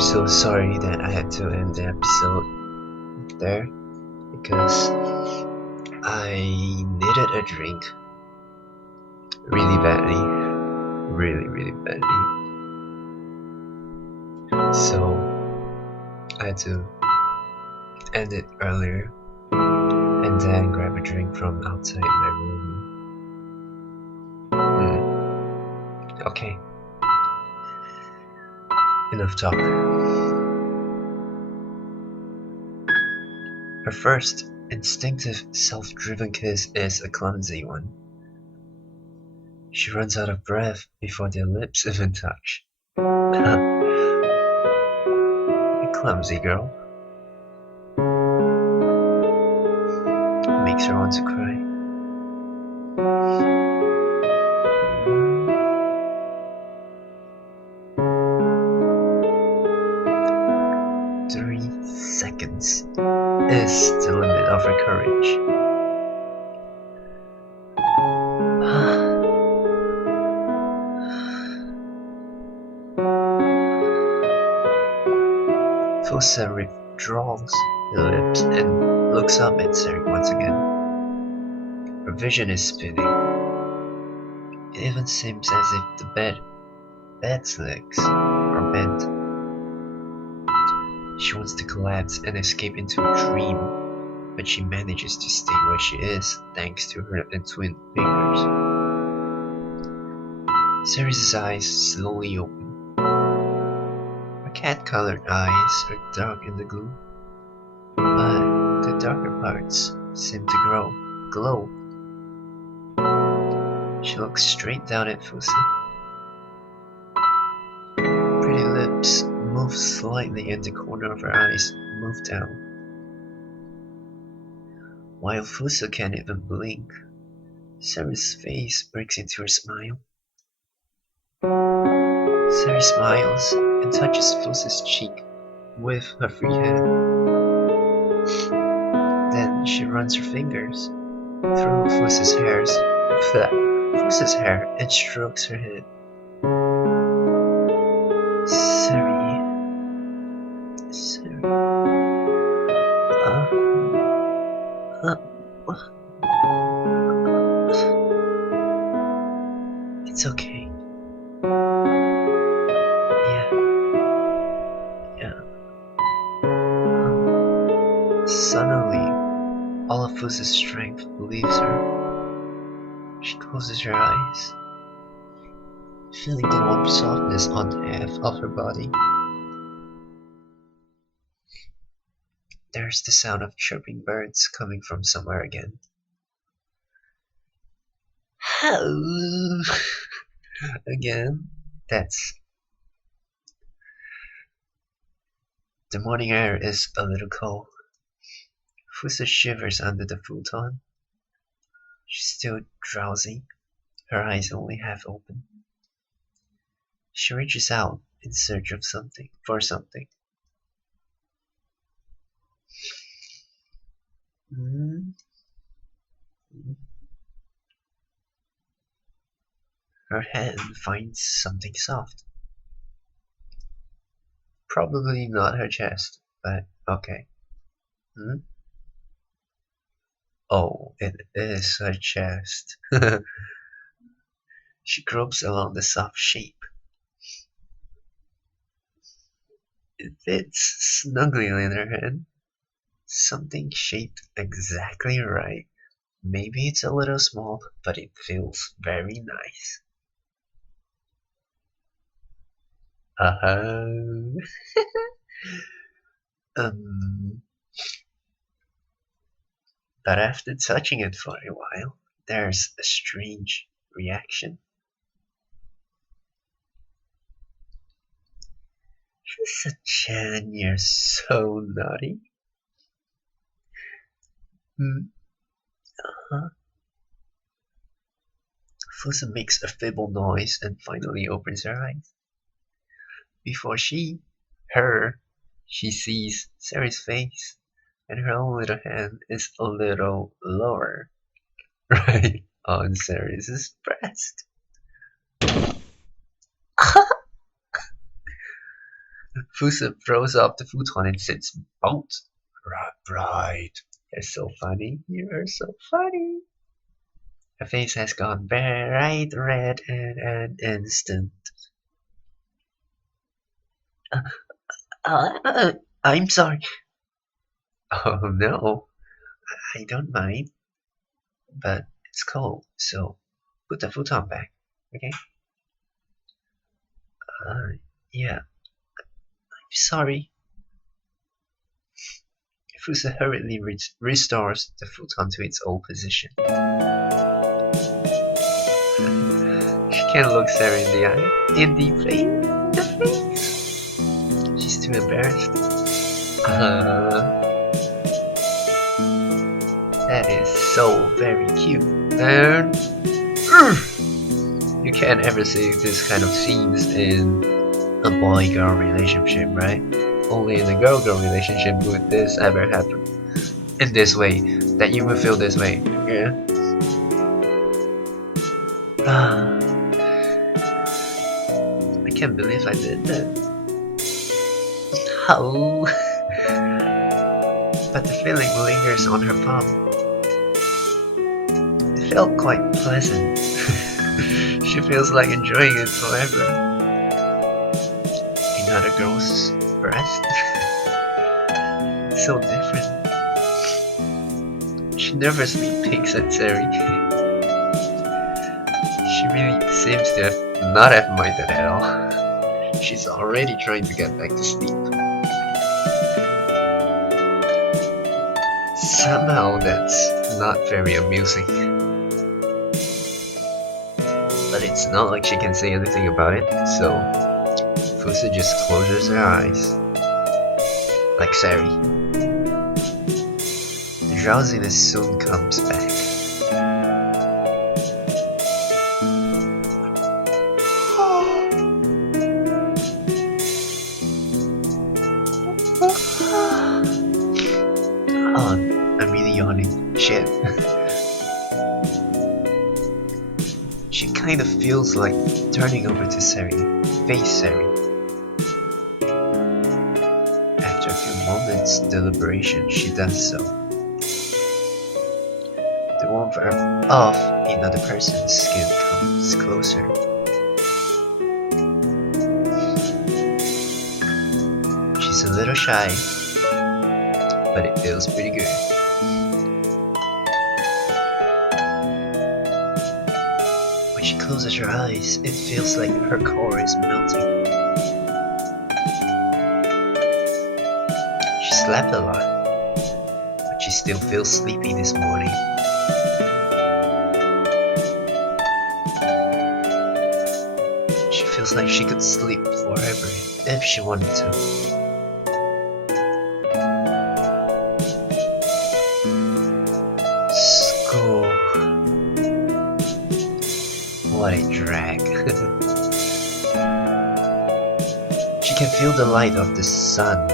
I'm so sorry that I had to end the episode there because I needed a drink really badly. Really badly. So I had to end it earlier and then grab a drink from outside my room. Okay. Enough talk. Her first instinctive, self-driven kiss is a clumsy one. She runs out of breath before their lips even touch. You clumsy girl. Makes her want to cry. "3 seconds is the limit of her courage. Fusa withdraws her lips and looks up at Sari once again. Her vision is spinning. It even seems as if the bed's legs are bent. She wants to collapse and escape into a dream, but she manages to stay where she is thanks to her twin fingers. Sari's eyes slowly open. Her cat-colored eyes are dark in the gloom, but the darker parts seem to glow. She looks straight down at Fusa. Pretty lips move slightly and the corner of her eyes move down. While Fusa can't even blink, Sari's face breaks into a smile. Sari smiles and touches Fusa's cheek with her free hand. Then she runs her fingers through Fusa's hair and strokes her head. Sari. It's okay. Yeah. Suddenly, all of Fusa's strength leaves her. She closes her eyes, feeling the warm softness on half of her body. There's the sound of chirping birds coming from somewhere again. Hello! Again, that's... The morning air is a little cold. Fusa shivers under the futon. She's still drowsy, her eyes only half open. She reaches out in search of something. Her hand finds something soft. Probably not her chest, but okay. Oh, it is her chest. She gropes along the soft shape. It fits snugly in her hand. Something shaped exactly right. Maybe it's a little small, but it feels very nice. But after touching it for a while, there's a strange reaction. Fusa-chan, you're so naughty. Fusa makes a feeble noise and finally opens her eyes. Before she sees Sari's face, and her own little hand is a little lower, right on Sari's breast. Fusa throws up the futon and sits bolt right. You're so funny. You are so funny. Her face has gone bright red in an instant. I'm sorry. Oh no, I don't mind, but it's cold, so put the futon back, okay? Uh, yeah, I'm sorry. Fusa hurriedly restores the futon to its old position. She can't look Sarah in the eye. In the face. She's too embarrassed. That is so very cute. And you can't ever see this kind of scenes in a boy-girl relationship, right? Only in a girl-girl relationship would this ever happen. In this way, that you would feel this way. Yeah. I can't believe I did that. How? But the feeling lingers on her palm. It felt quite pleasant. She feels like enjoying it forever. Another girl's breast. So different. She nervously peeks at Sari. She really seems to not have minded at all. She's already trying to get back to sleep. Somehow that's not very amusing. But it's not like she can say anything about it, so Fusa just closes her eyes. Like Sari. The drowsiness soon comes back. Oh, I'm really yawning. Shit. She kind of feels like turning over to Sari, face Sari. After a few moments' deliberation, she does so. The warmth of another person's skin comes closer. She's a little shy, but it feels pretty good. When she closes her eyes, it feels like her core is melting. She slept a lot, but she still feels sleepy this morning. She feels like she could sleep forever if she wanted to. School. What a drag. She can feel the light of the sun,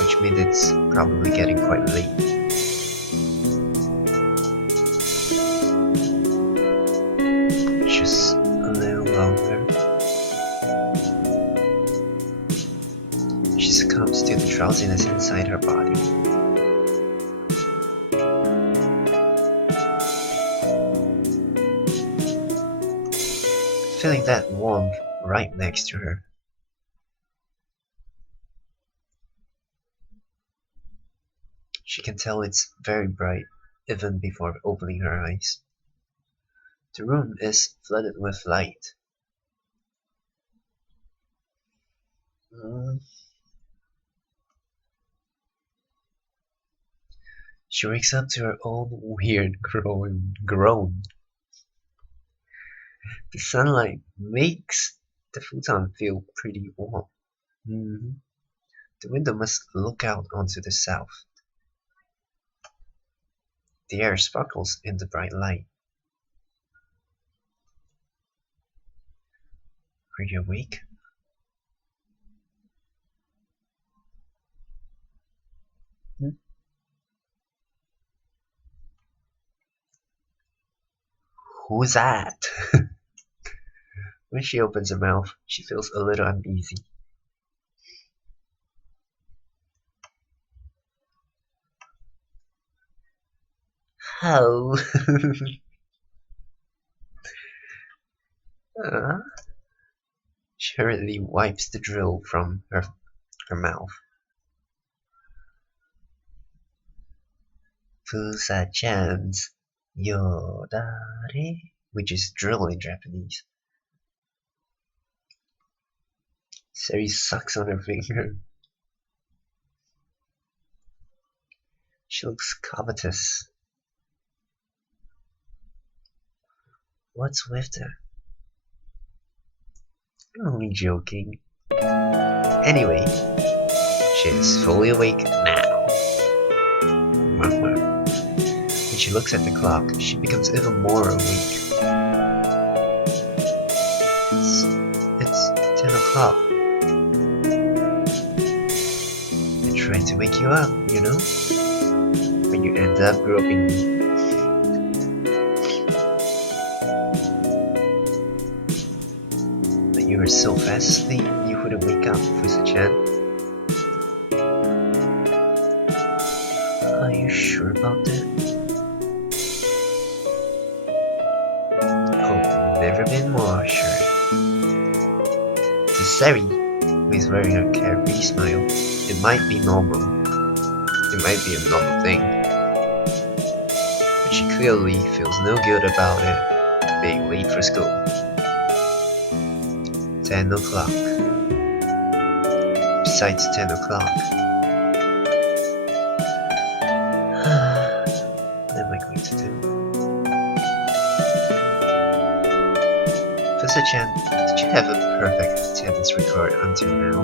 which means it's probably getting quite late. Just a little longer. She succumbs to the drowsiness inside her body. Feeling that warmth right next to her. She can tell it's very bright even before opening her eyes. The room is flooded with light. She wakes up to her own weird groan. The sunlight makes the futon feel pretty warm. The window must look out onto the south. The air sparkles in the bright light. Are you awake? Who's that? When she opens her mouth, she feels a little uneasy. How? She hurriedly wipes the drill from her mouth. Fusa-chan's Yodare, which is drill in Japanese. Sari sucks on her finger. She looks covetous. What's with her? I'm only joking. Anyway, she is fully awake now. When she looks at the clock, she becomes even more awake. It's 10 o'clock. I tried to wake you up, you know? When you end up groping me. But you were so fast asleep, you wouldn't wake up, Fusa-chan. Are you sure about that? Oh, never been more sure. To Sari, who is wearing a carefree smile, it might be normal. It might be a normal thing. But she clearly feels no guilt about it being late for school. 10 o'clock. Besides 10 o'clock. What am I going to do? Fusa-chan, did you have a perfect attendance record until now?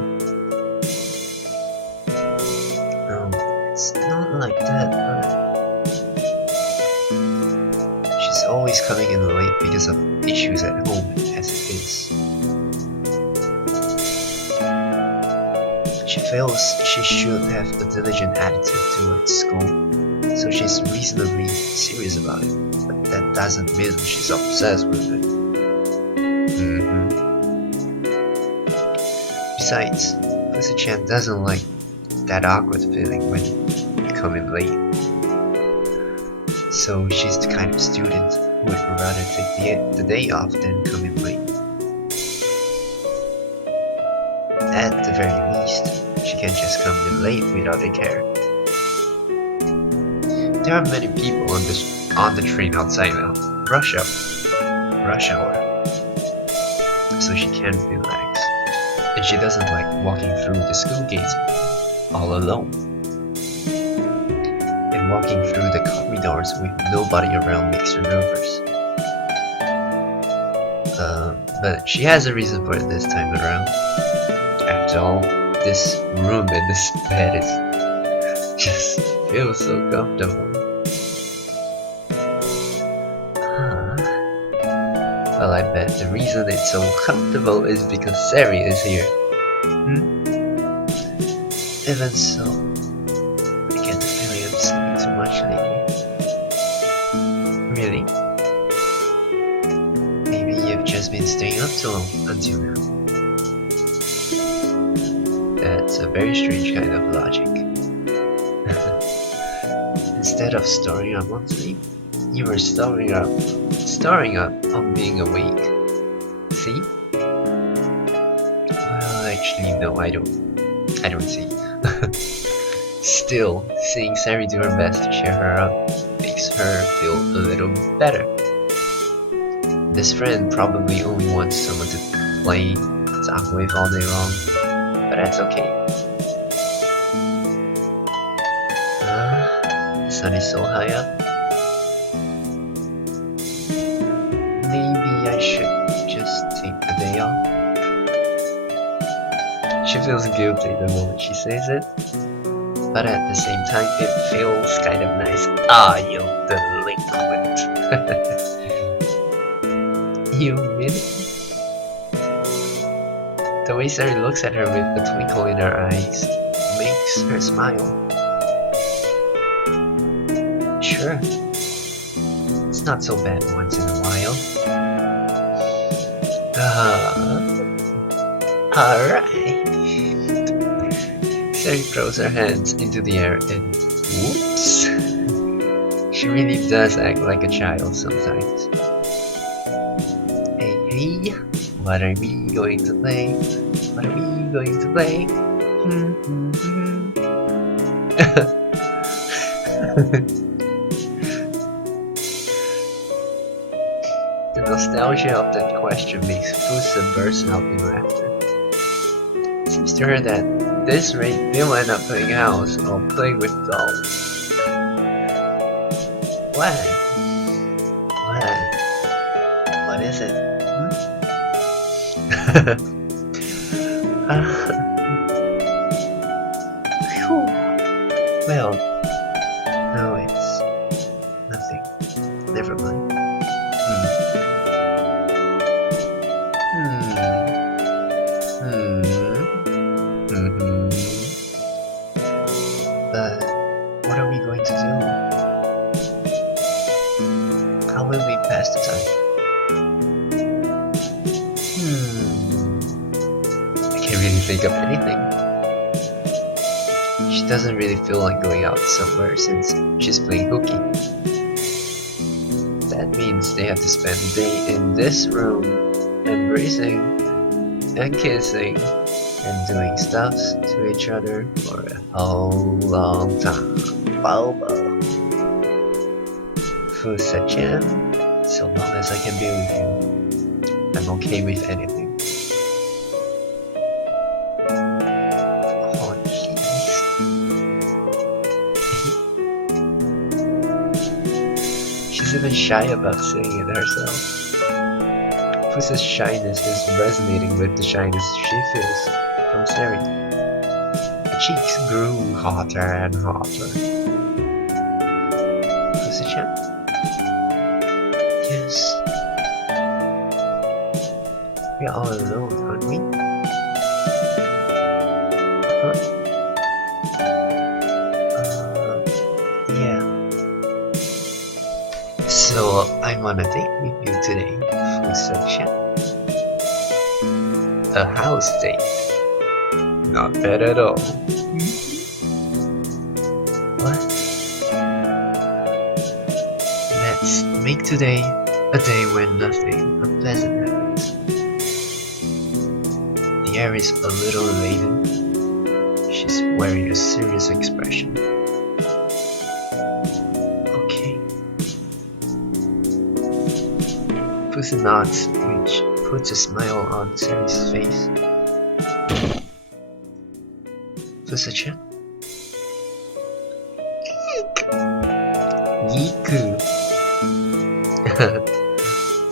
No, it's not like that, but she's always coming in late because of issues at home as it is. She feels she should have a diligent attitude towards school, so she's reasonably serious about it, but that doesn't mean she's obsessed with it. Besides, Fusa-chan doesn't like that awkward feeling when you come in late. So she's the kind of student who would rather take the day off than come in late. At the very least, she can just come in late without a care. There are many people on the train outside now. Rush hour. So she can't relax. And she doesn't like walking through the school gates all alone. And walking through the corridors with nobody around makes her nervous. But she has a reason for it this time around. After all, this room and this bed is just feels so comfortable. Well, I bet the reason it's so comfortable is because Sari is here. Even so, I get the feeling I'm sleeping too much lately. Really? Maybe you've just been staying up too long until now. That's a very strange kind of logic. Instead of storing up on sleep, you were storing up on being awake. See? Well, actually, no, I don't see. Still, seeing Sari do her best to cheer her up makes her feel a little better. This friend probably only wants someone to play, talk with all day long, but that's okay. The sun is so high up. Maybe I should just take the day off. She feels guilty the moment she says it, but at the same time it feels kind of nice. Ah, you delinquent. You mean it? The way Sari looks at her with a twinkle in her eyes makes her smile. Sure, it's not so bad once in a while. Alright. Sari throws her hands into the air and whoops! She really does act like a child sometimes. Hey, hey, what are we going to play? What are we going to play? The nostalgia of that question makes Fusa burst out in laughter. It seems to her that at this rate they'll end up playing house or playing with dolls. What? What is it? Well, no, it's nothing. Never mind. But what are we going to do? How will we pass the time? I can't really think of anything. She doesn't really feel like going out somewhere since she's playing hooky. That means they have to spend the day in this room, embracing and kissing and doing stuff to each other for a whole long time. Bobo. Fusa-chan, so long as I can be with you, I'm okay with anything. Oh, jeez. She's even shy about saying it herself. Fusa's shyness is resonating with the shyness she feels from Sari. Her cheeks grew hotter and hotter. Fusa-chan? Yes. We are all alone, aren't we? Yeah. So I'm on a date with you today, Fusa-chan. A house date. Not bad at all. What? Let's make today a day when nothing unpleasant happens. The air is a little laden. She's wearing a serious expression. Okay. Fusa nods, which puts a smile on Sari's face. Fusa-chan? Yiku!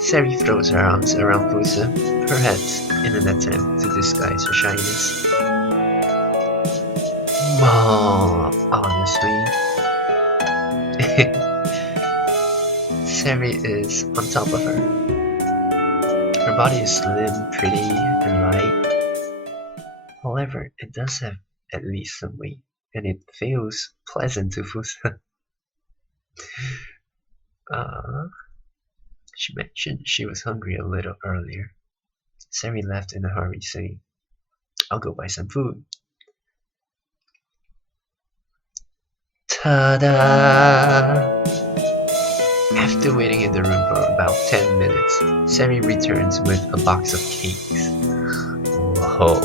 Sari throws her arms around Fusa, perhaps in an attempt to disguise her shyness. Mom, honestly. Sari is on top of her. Her body is slim, pretty, and light. However, it does have at least some weight, and it feels pleasant to Fusa. She mentioned she was hungry a little earlier. Sari left in a hurry, saying, I'll go buy some food. Ta-da! After waiting in the room for about 10 minutes, Sari returns with a box of cakes. Whoa!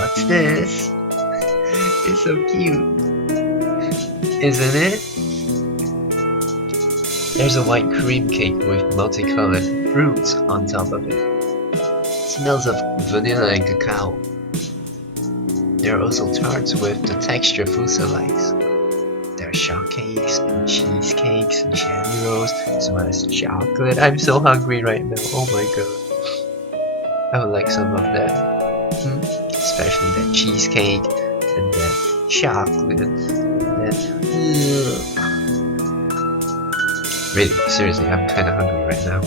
What's this? It's so cute, isn't it? There's a white cream cake with multicolored fruits on top of it. It smells of vanilla and cacao. There are also tarts with the texture Fusa likes. There are shortcakes and cheesecakes and cherry rolls, as well as chocolate. I'm so hungry right now. Oh my god. I would like some of that. Especially that cheesecake and that chocolate and that. Really, seriously, I'm kinda hungry right now.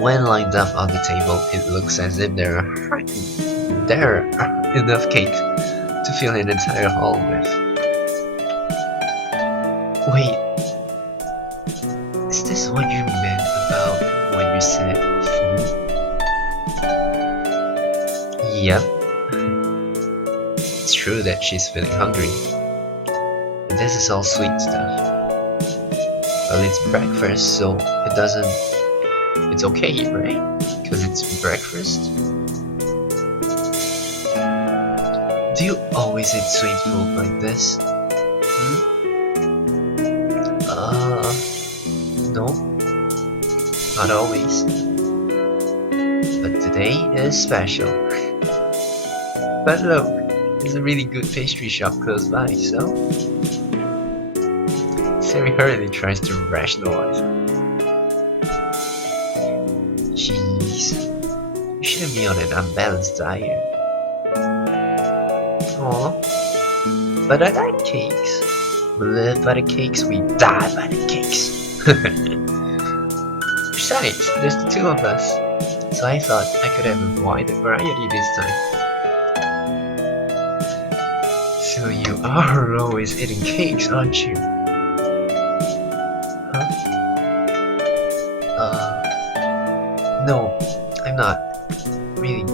When lined up on the table, it looks as if there are enough cake to fill an entire hall with. Wait, is this what you meant about when you said food? Yep. It's true that she's feeling hungry. And this is all sweet stuff. Well, it's breakfast, so it's okay, right? Because it's breakfast. Do you always eat sweet food like this? Hmm? No, not always. But today is special. But look, there's a really good pastry shop close by, so Sari hurriedly tries to rationalize. Jeez, you shouldn't be on an unbalanced diet. Aw, but I like cakes. We live by the cakes, we die by the cakes. Besides, there's the two of us, so I thought I could have a wider variety this time. So you are always eating cakes, aren't you? Huh? No, I'm not. Really.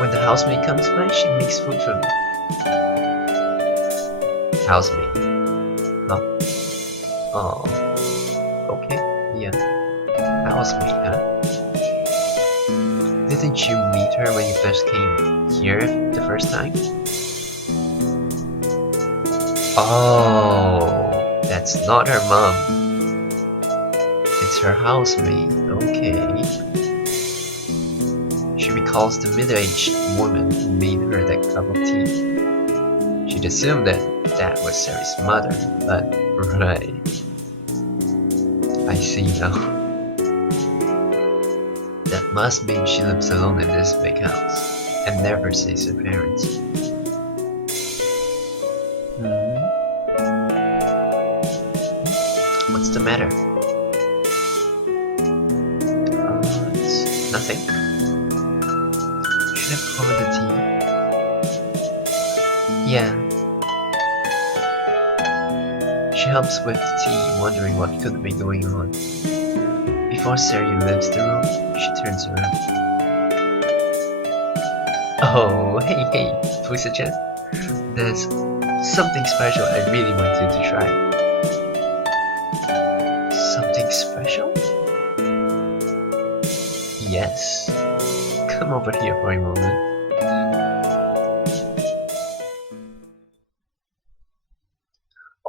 When the housemaid comes by, she makes food for me. Housemaid? Huh? Oh, okay, yeah. Housemaid, huh? Didn't you meet her when you first came here the first time? Oh, that's not her mom. It's her housemaid, okay. She recalls the middle-aged woman who made her that cup of tea. She'd assumed that was Sari's mother, but right. I see now. That must mean she lives alone in this big house and never sees her parents. What's the matter? It's nothing. Should have poured the tea. Yeah. She helps with the tea, wondering what could be going on. Before Sari leaves the room, she turns around. Oh, hey, Fusa-chan. There's something special I really want you to try. Something special? Yes. Come over here for a moment.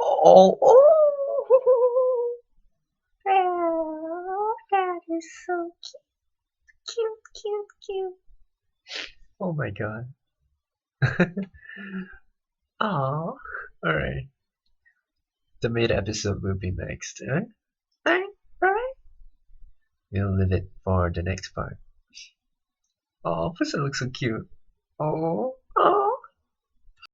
Oh, that is so cute. Oh my god. Oh, alright. The main episode will be next, alright? Alright. We'll leave it for the next part. Oh, Pussy looks so cute. Oh.